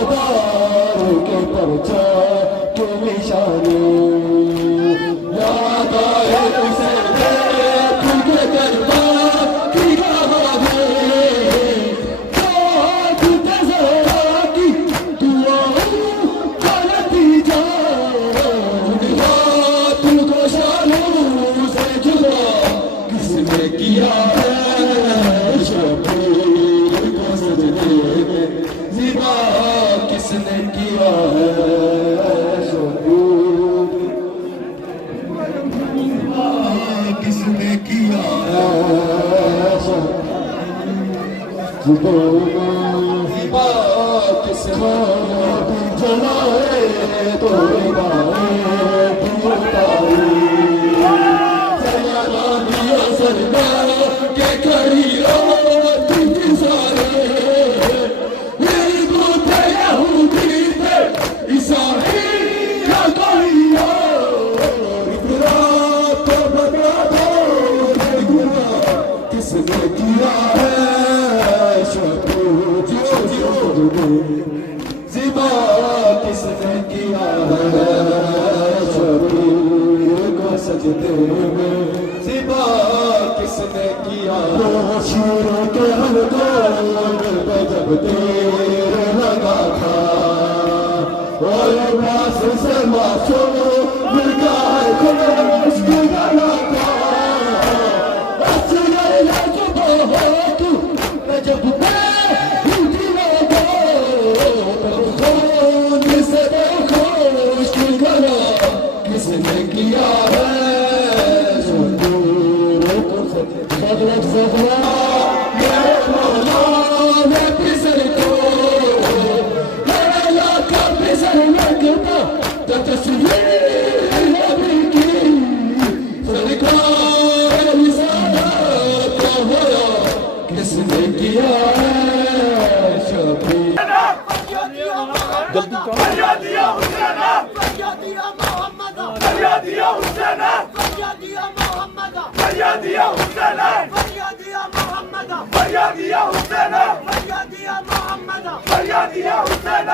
وفادار کے پرچہ کے نشانی یاد آئے حسین کھل کے دربار کی راہ میں آج تزارا کی دعاؤں کا نتیجہ تم کو شانوں سے جدا کس نے کیا ہے شبیر کو سجدے میں زیبا کس نے کیا ہے شبیر کس نے کیا ہے زیبا کس نے جلائے تو بائیں بتائی سیادانی سردار کے کری اور تھی سارے میری بوتے یہودی تھے عیسائی یا کوئی اور افراد تو بدلا دو کس نے کیا ہے شکر زیبا کس نے کیا ہے شبیر کو سجدے میں زیبا کس نے کیا ہے شیر کے حلقوں میں جب تیر لگا تھا اور پاس سے معصوم مل گئے خودش کی گلا تھا اصل علاج بہت میں جب کس نے کیا ہے شکر کو سجدے میرے مولا نے پسر کو لڑا کا پسر لگتا تو تصویر نبی کی سرکار رسالت کا ہوا کس نے کیا ہے شکر فریادیا حسین فریادیا محمد فریادیا حسین فریادیا محمد فریادیا حسین فریادیا محمد فریادیا حسین فریادیا محمد فریادیا حسین